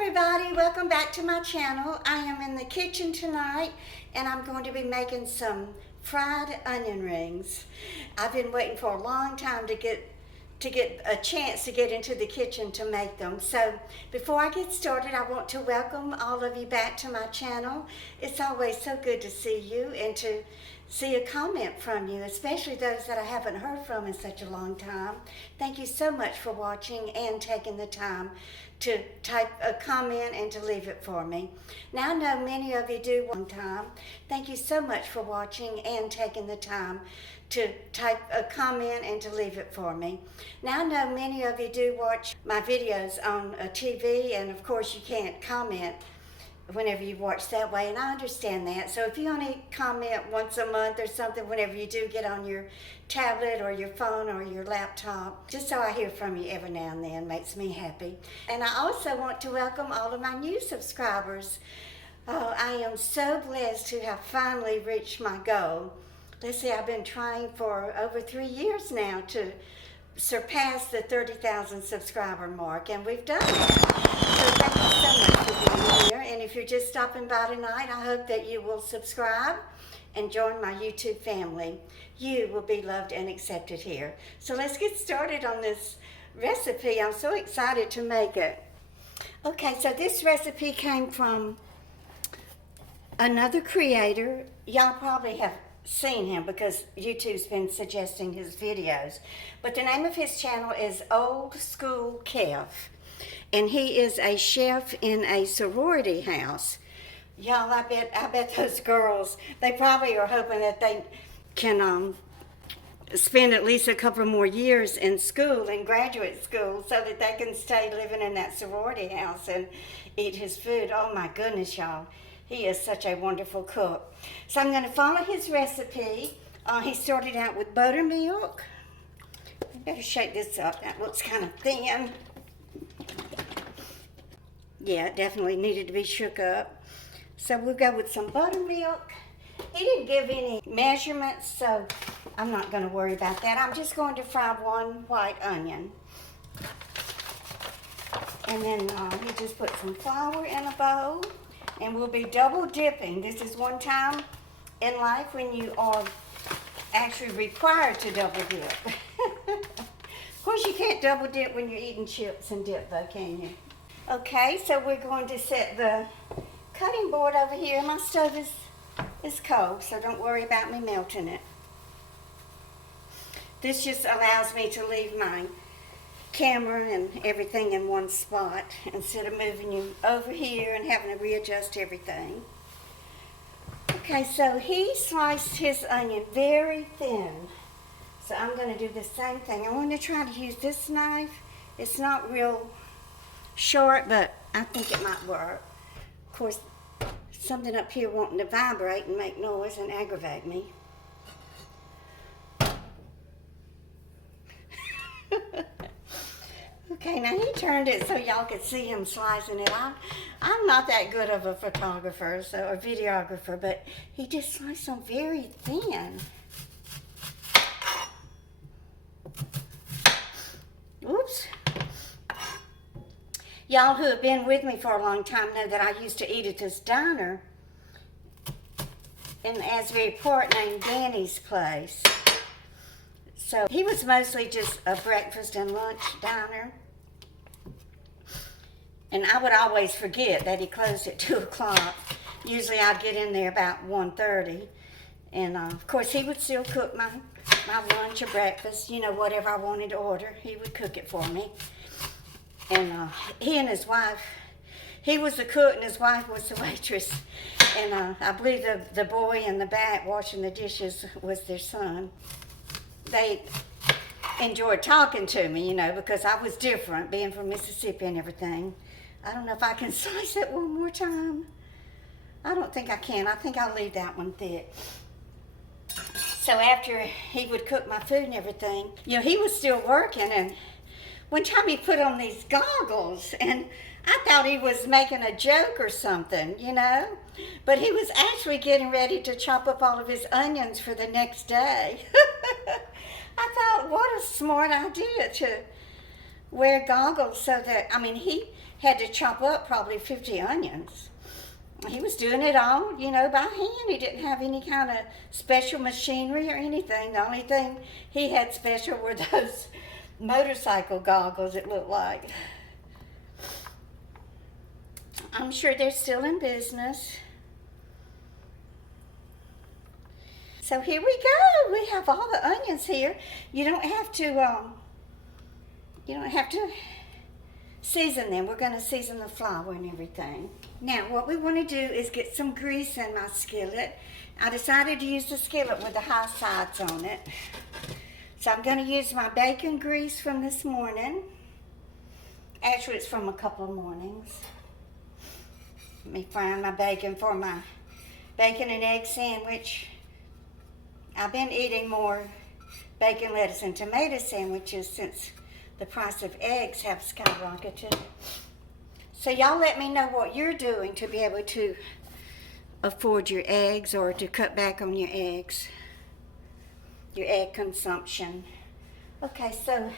everybody, welcome back to my channel. I am in the kitchen tonight and I'm going to be making some fried onion rings. I've been waiting for a long time to get a chance to get into the kitchen to make them. So before I get started, I want to welcome all of you back to my channel. It's always so good to see you and to see a comment from you, especially those that I haven't heard from in such a long time. Thank you so much for watching and taking the time to type a comment and to leave it for me. Now I know many of you do one time. Thank you so much for watching and taking the time to type a comment and to leave it for me. Now I know many of you do watch my videos on a TV, and of course you can't comment whenever you watch that way, and I understand that. So if you only comment once a month or something, whenever you do get on your tablet or your phone or your laptop, just so I hear from you every now and then, makes me happy. And I also want to welcome all of my new subscribers. Oh, I am so blessed to have finally reached my goal. Let's see, I've been trying for over 3 years now to surpass the 30,000 subscriber mark, and we've done it. So thank you so much for being here. And if you're just stopping by tonight, I hope that you will subscribe and join my YouTube family. You will be loved and accepted here. So let's get started on this recipe. I'm so excited to make it. Okay, so this recipe came from another creator. Y'all probably have seen him because YouTube's been suggesting his videos. But the name of his channel is Old School Kev. And he is a chef in a sorority house. Y'all, I bet those girls, they probably are hoping that they can spend at least a couple more years in school, in graduate school, so that they can stay living in that sorority house and eat his food. Oh my goodness, y'all. He is such a wonderful cook. So I'm going to follow his recipe. He started out with buttermilk. I better shake this up. That looks kind of thin. Yeah, it definitely needed to be shook up. So we'll go with some buttermilk. He didn't give any measurements, so I'm not going to worry about that. I'm just going to fry one white onion. And then he just put some flour in a bowl. And we'll be double dipping. This is one time in life when you are actually required to double dip. Of course, you can't double dip when you're eating chips and dip though, can you? Okay, so we're going to set the cutting board over here. My stove is cold, so don't worry about me melting it. This just allows me to leave my camera and everything in one spot instead of moving you over here and having to readjust everything. Okay, so he sliced his onion very thin. So I'm going to do the same thing. I'm going to try to use this knife. It's not real short, but I think it might work. Of course, something up here wanting to vibrate and make noise and aggravate me. Okay, now he turned it so y'all could see him slicing it. I'm not that good of a photographer or videographer, but he just sliced them very thin. Oops. Y'all who have been with me for a long time know that I used to eat at this diner in Asbury Park named Danny's Place. So he was mostly just a breakfast and lunch diner. And I would always forget that he closed at 2 o'clock. Usually I'd get in there about 1:30. And of course he would still cook my lunch or breakfast, you know, whatever I wanted to order. He would cook it for me. And he and his wife, he was the cook and his wife was the waitress. And I believe the boy in the back washing the dishes was their son. They enjoyed talking to me, you know, because I was different, being from Mississippi and everything. I don't know if I can slice it one more time. I don't think I can. I think I'll leave that one thick. So after he would cook my food and everything, you know, he was still working, and one time he put on these goggles, and I thought he was making a joke or something, you know, but he was actually getting ready to chop up all of his onions for the next day. I thought, what a smart idea to wear goggles so that, I mean, he had to chop up probably 50 onions. He was doing it all, by hand. He didn't have any kind of special machinery or anything. The only thing he had special were those motorcycle goggles, it looked like. I'm sure they're still in business. So here we go. We have all the onions here. You don't have to season them. We're going to season the flour and everything. Now, what we want to do is get some grease in my skillet. I decided to use the skillet with the high sides on it. So I'm going to use my bacon grease from this morning. Actually, it's from a couple of mornings. Let me fry my bacon for my bacon and egg sandwich. I've been eating more bacon, lettuce, and tomato sandwiches since the price of eggs have skyrocketed. So y'all let me know what you're doing to be able to afford your eggs or to cut back on your eggs, your egg consumption. Okay, so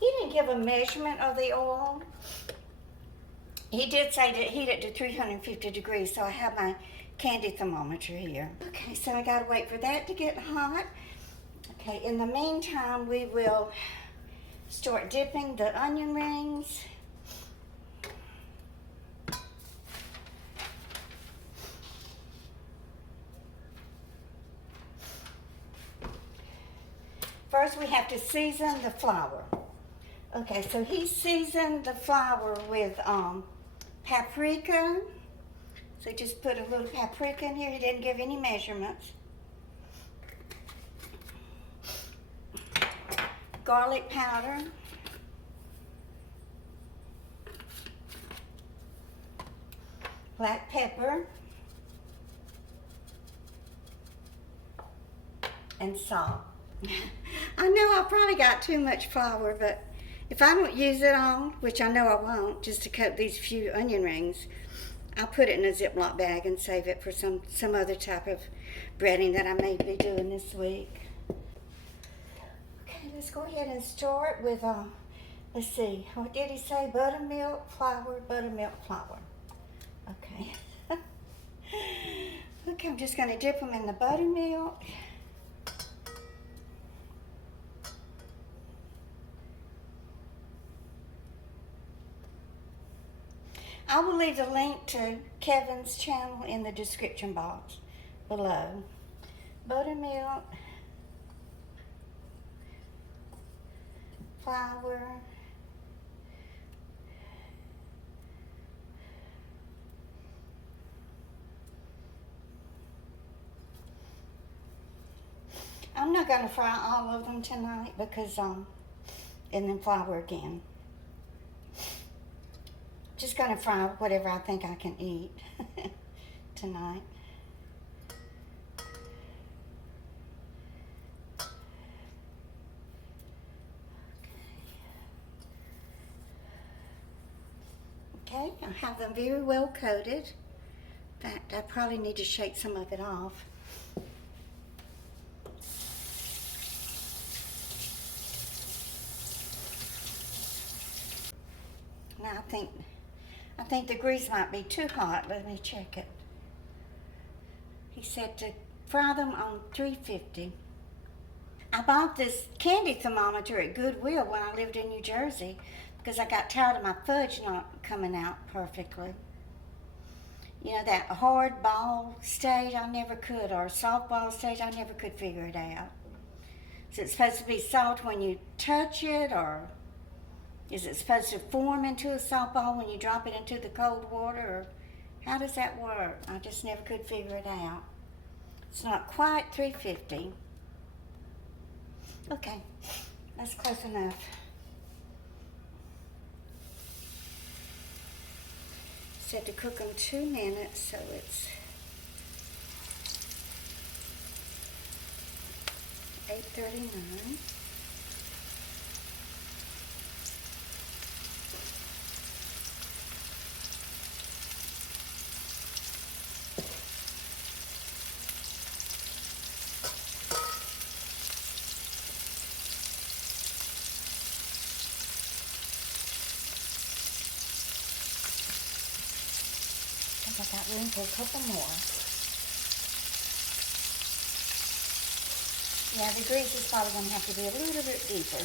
he didn't give a measurement of the oil. He did say to heat it to 350 degrees, so I have my candy thermometer here. Okay, so I gotta wait for that to get hot. Okay, in the meantime, we will start dipping the onion rings. First, we have to season the flour. Okay, so he seasoned the flour with paprika. So just put a little paprika in here. He didn't give any measurements. Garlic powder. Black pepper. And salt. I know I probably got too much flour, but if I don't use it all, which I know I won't, just to coat these few onion rings, I'll put it in a Ziploc bag and save it for some other type of breading that I may be doing this week. Okay, let's go ahead and start with, let's see, what did he say? Buttermilk flour, buttermilk flour. Okay. Okay, I'm just going to dip them in the buttermilk. I will leave the link to Kevin's channel in the description box below. Buttermilk, flour, I'm not going to fry all of them tonight because, and then flour again. Just going to fry whatever I think I can eat tonight. Okay, I have them very well coated. In fact, I probably need to shake some of it off. Now I think the grease might be too hot. Let me check it. He said to fry them on 350. I bought this candy thermometer at Goodwill when I lived in New Jersey because I got tired of my fudge not coming out perfectly. You know, that hard ball stage, I never could, or soft ball stage, I never could figure it out. Is it supposed to be soft when you touch it, or is it supposed to form into a soft ball when you drop it into the cold water, or how does that work? I just never could figure it out. It's not quite 350. Okay, that's close enough. Said to cook them 2 minutes, so it's 8:39. I got room for a couple more. Yeah, the grease is probably going to have to be a little bit deeper.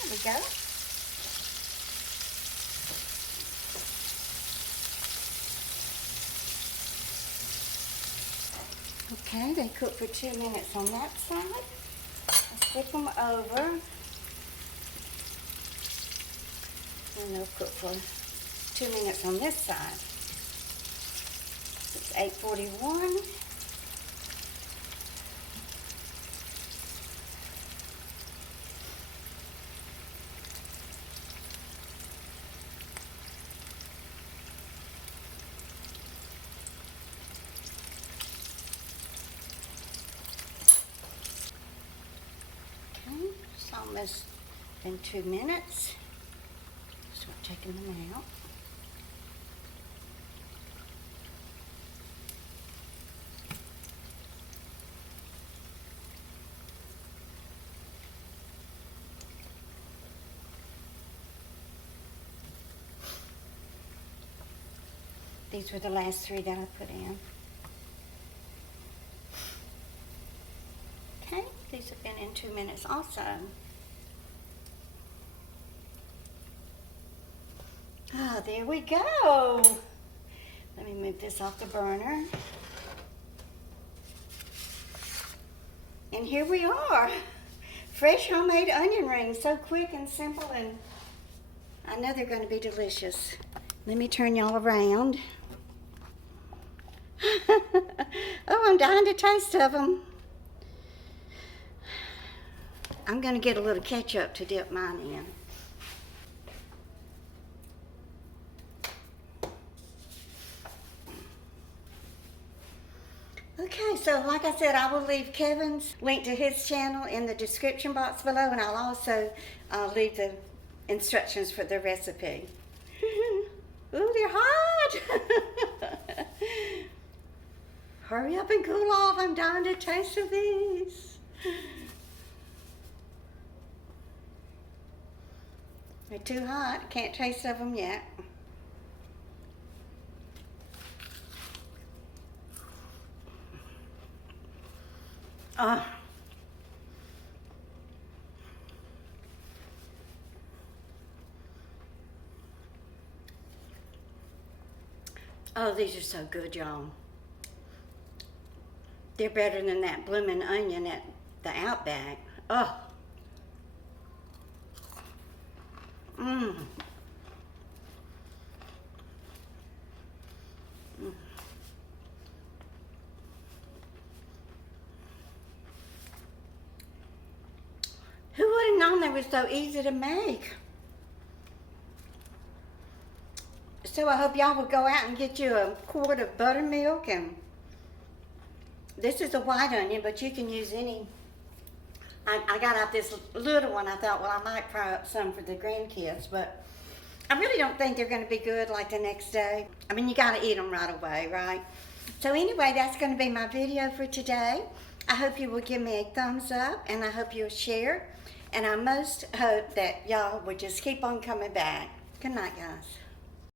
There we go. Okay, they cook for 2 minutes on that side. Let's flip them over. And they'll cook for 2 minutes on this side. It's 8:41. Okay, it's almost been 2 minutes. So we're taking them out. These were the last 3 that I put in. Okay, these have been in 2 minutes also. Ah, there we go. Let me move this off the burner. And here we are. Fresh homemade onion rings. So quick and simple, and I know they're going to be delicious. Let me turn y'all around. Oh, I'm dying to taste of them. I'm going to get a little ketchup to dip mine in. Okay, so like I said, I will leave Kevin's link to his channel in the description box below, and I'll also leave the instructions for the recipe. Ooh, they're hot! Hurry up and cool off. I'm dying to taste of these. They're too hot. Can't taste of them yet. Oh, these are so good, y'all. They're better than that bloomin' onion at the Outback. Oh. Mmm. Who would have known they were so easy to make? So I hope y'all will go out and get you a quart of buttermilk, and this is a white onion, but you can use any. I got out this little one. I thought, well, I might fry up some for the grandkids, but I really don't think they're going to be good like the next day. I mean, you got to eat them right away, right? So anyway, that's going to be my video for today. I hope you will give me a thumbs up, and I hope you'll share. And I most hope that y'all would just keep on coming back. Good night, guys.